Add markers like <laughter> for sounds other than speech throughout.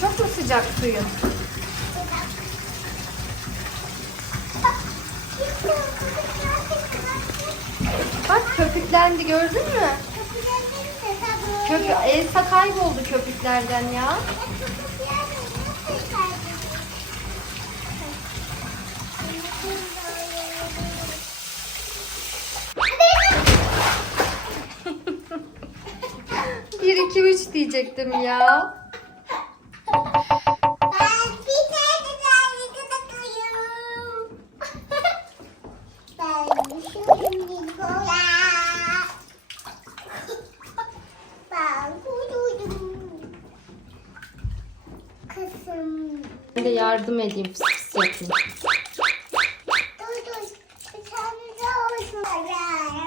Çok mu sıcak suyun? Bak köpüklendi gördün mü? Köpü Elsa kayboldu köpüklerden ya. <laughs> Bir iki üç diyecektim ya.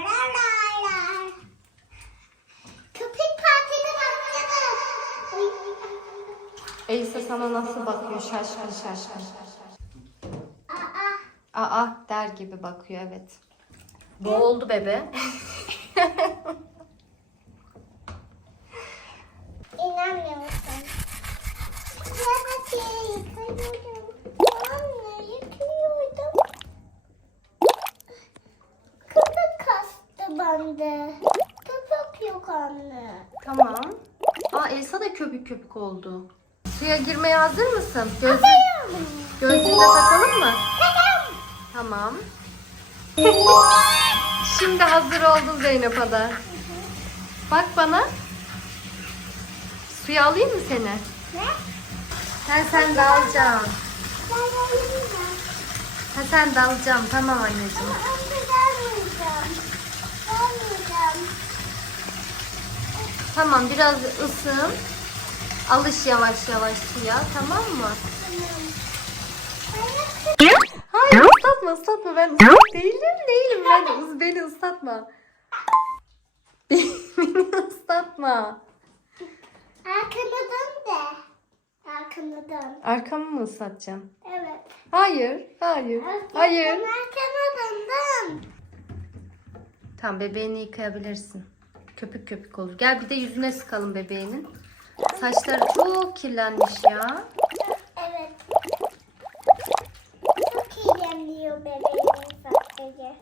La la. Köpek partide başladı. Ay. Elsa sana nasıl bakıyor şaşkın şaşkın. Aa. Aa der gibi bakıyor evet. Boğuldu bebe. <laughs> İnanmıyorsun. Hadi yıkıyordum. Anne yıkıyordum. Köpek bende. Köpek yok anne. Tamam. Aa Elsa da köpük köpük oldu. Suya girmeye hazır mısın? Gözlü, gözlüğünü de takalım mı? Tamam. Şimdi hazır oldun Zeynep Ada. Bak bana. Suya alayım mı seni? Ne? Sen sen dalacaksın. Ben alayım mı? Ha sen dalacaksın. Tamam anneciğim. Ama anne gelmeyeceğim. Gelmeyeceğim. Tamam biraz ısın. Alış yavaş yavaş suya tamam mı? Hayır ıslatma ıslatma ben ıslak değilim değilim ben beni ıslatma. <laughs> Beni, ıslatma. Arkamı dön de. Arkamı dön. Arkamı mı ıslatacağım? Evet. Hayır, hayır, Arkamı hayır. Arkamı dön dön. Tamam bebeğini yıkayabilirsin. Köpük köpük olur. Gel bir de yüzüne sıkalım bebeğinin. Saçları çok kirlenmiş ya. Evet. Çok iyi yemliyor bebeğin sadece.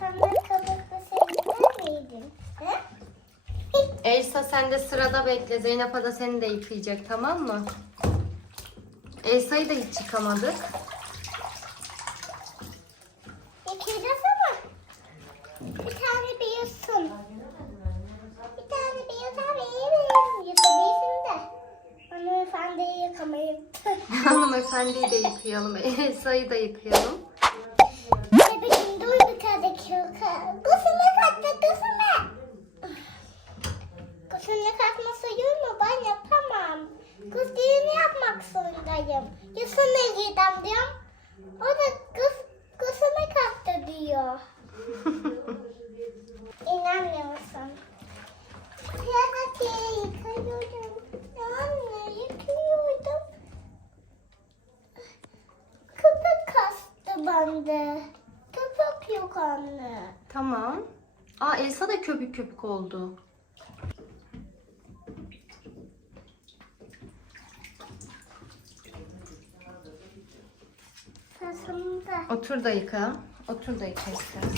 Sana kabuklu sevinler miydin? He? Elsa sen de sırada bekle. Zeynep Ada seni de yıkayacak tamam mı? Elsa'yı da hiç yıkamadık. Yıkayacağız ama bir tane bir Hanımefendiyi yıkamayı. <laughs> Hanımefendiyi de yıkayalım. <laughs> Elsa'yı da yıkayalım. Bebeğim duydu kadeki Kızıma kattı kızıma. Kızımla kalkması mu? Ben yapamam. Kız düğünü yapmak zorundayım. Yusuf'la gidem diyorum. O da kız, kızıma kalktı diyor. <laughs> İnanmıyorsun. Kıyafeti yıkıyorum. Anne yıkıyordum. Köpek bende. Köpek yok anne. Tamam. Aa Elsa da köpük köpük oldu. Sasımda Otur da yıka. Otur da yıka istersen.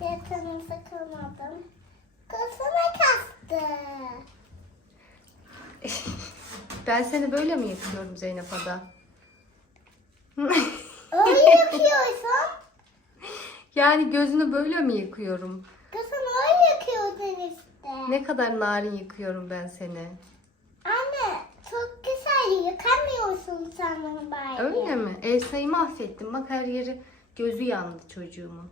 yatağımı sıkılmadım. Kızıma kastı. <laughs> Ben seni böyle mi yıkıyorum Zeynep Ada? <laughs> Öyle yapıyorsun. Yani gözünü böyle mi yıkıyorum? Kızım öyle yapıyordun işte. Ne kadar narin yıkıyorum ben seni. Anne çok güzel yıkamıyorsun sen bunu bari. Öyle mi? Elsa'yı mahvettim. Bak her yeri gözü yandı çocuğumun.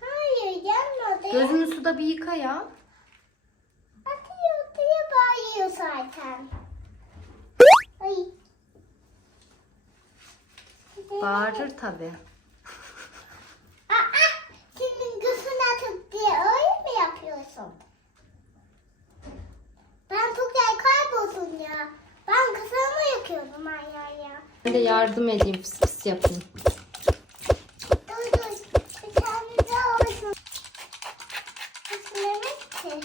Hayır yanmadı. Gözünü suda bir yıka ya. Atıyor diye bağırıyor zaten. Ay. Bağırır tabii. diye öyle mi yapıyorsun? Ben Tugay kayboldum ya. Ben kafamı yakıyordum ayağına. Ya. Ben de yardım edeyim pıs pıs yapayım. Dur dur. Bir olsun. Pıslemek ki.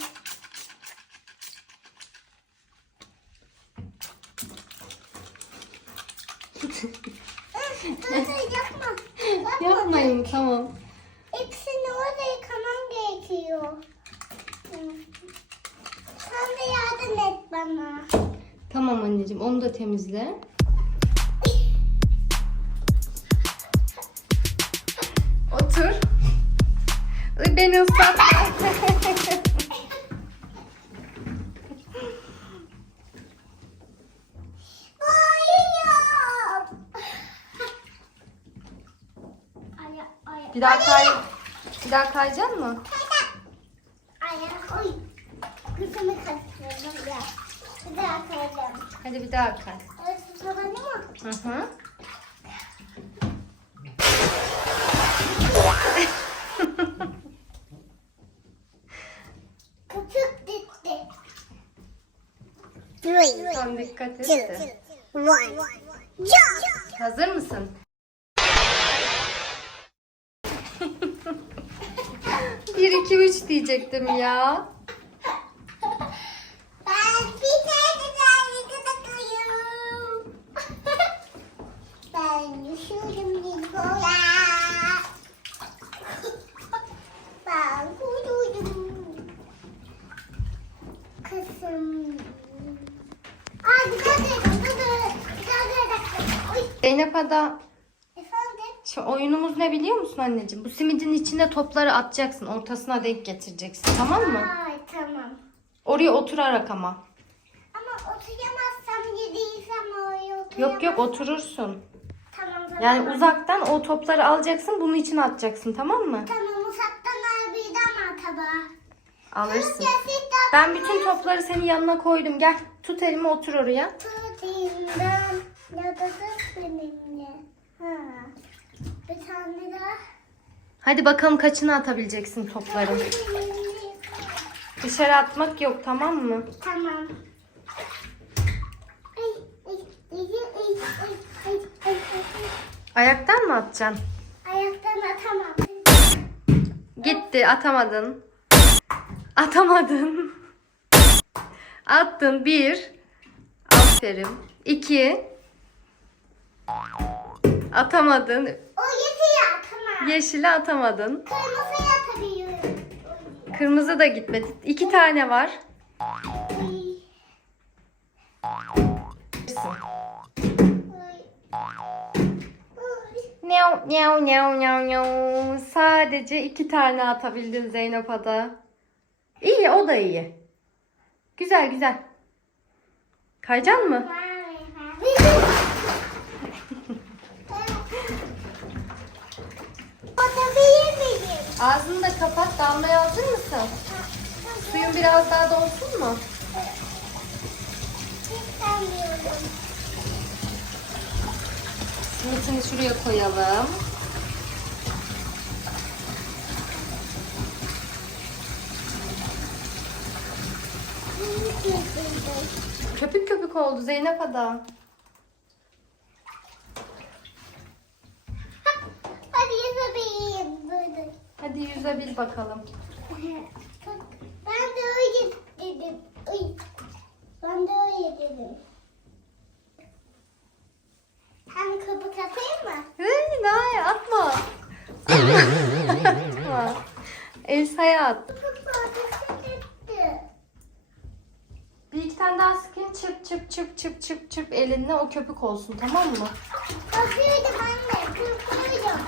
<laughs> yapma. Yapma. Yapmayın tamam. Bana. Tamam anneciğim onu da temizle. Otur. Beni ıslatma. Bir daha kay. Bir daha kayacak mı? Aya, oy. Kızımı kaçırdım ya. Bir daha kayacağım. Hadi bir daha kay. Tabanı mı? Hı hı. <laughs> Köpük gitti. Tam dikkat et de. One. Jump. Hazır mısın? <laughs> Bir, iki, üç diyecektim ya. Ben bir tane daha takıyorum. ben düşüyorum Nikola. ben kuyruğum. Kızım. Aa dikkat edin. Dur dur. Dikkat edin. Oy. Zeynep Ada, Efendim? şu oyunumuz ne biliyor musun anneciğim? Bu simidin içine topları atacaksın. Ortasına denk getireceksin. Tamam mı? Ay tamam. Oraya oturarak ama. Ama oturamazsam yediysem oraya oturamam. Yok yok oturursun. Tamam tamam. Yani uzaktan o topları alacaksın. Bunun içine atacaksın. Tamam mı? Tamam uzaktan albiden ama tabağa. Alırsın. Gerçekten Ben bütün topları senin yanına koydum. Gel tut elimi otur oraya. Tutayımdan ya da tut benimle. Ha. Bir tane daha. Hadi bakalım kaçını atabileceksin topları. Dışarı atmak yok tamam mı? Tamam. Ay, ay, ay, ay, ay, ay, ay, ay. Ayaktan mı atacaksın? Ayaktan atamam. Gitti atamadın. Atamadın. Attın bir. Aferin. İki. Atamadın. O yetiyor atamam. Yeşili atamadın. Kırmızıya atabiliyorum. Kırmızı da gitmedi. İki tane var. Nyau nyau nyau nyau nyau. Sadece iki tane atabildin Zeynep Ada. İyi o da iyi. Güzel güzel. Kaycan mı? Ağzını da kapat. Damlaya hazır mısın? Suyun biraz daha dolsun mu? Simitini şuraya koyalım. Köpük köpük oldu Zeynep Ada. Hadi dur. Hadi yüzebil bakalım. <laughs> Ben de öyle dedim. Ay. Ben de öyle dedim. Hem köpük atayım mı? Hey, daha atma. <laughs> atma. Elsa'ya at. Bir iki tane daha sıkayım. Çırp çırp çırp çırp çırp çırp elinle o köpük olsun tamam mı? Bakıyordum anne. Köpüğüydüm.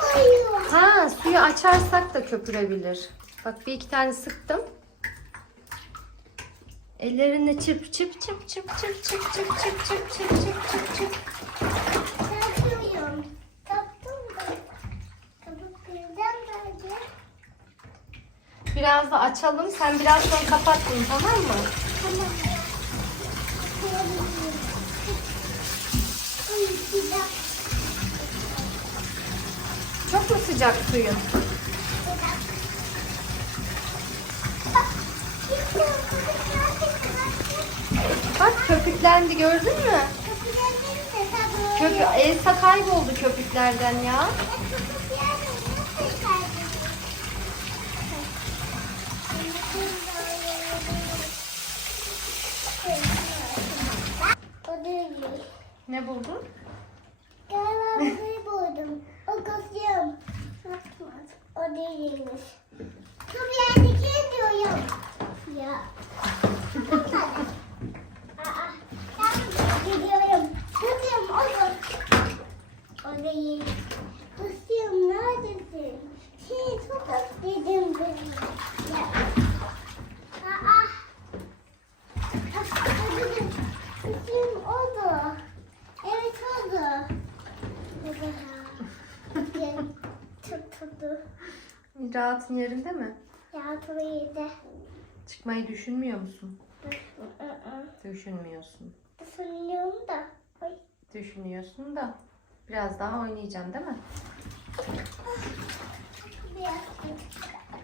Koyuyorum. Ha suyu açarsak da köpürebilir. Bak bir iki tane sıktım. Ellerinle çırp çırp çırp çırp çırp çırp çırp çırp çırp çırp çırp çırp çırp. Takıyorum. Taktım da. Köpük birden böyle. Biraz da açalım. Sen biraz sonra kapat bunu tamam mı? Tamam. Çok mu sıcak suyun? Bak. Köpük köpüklendi gördün mü? Köpüklerin de tabii. Köpü Elsa kayboldu köpüklerden ya. rahatın yerinde mi? Rahatım yerinde. Çıkmayı düşünmüyor musun? Düşünmüyorsun. Düşünüyorum da. Oy. Düşünüyorsun da. Biraz daha oynayacaksın değil mi? Ah, Biraz.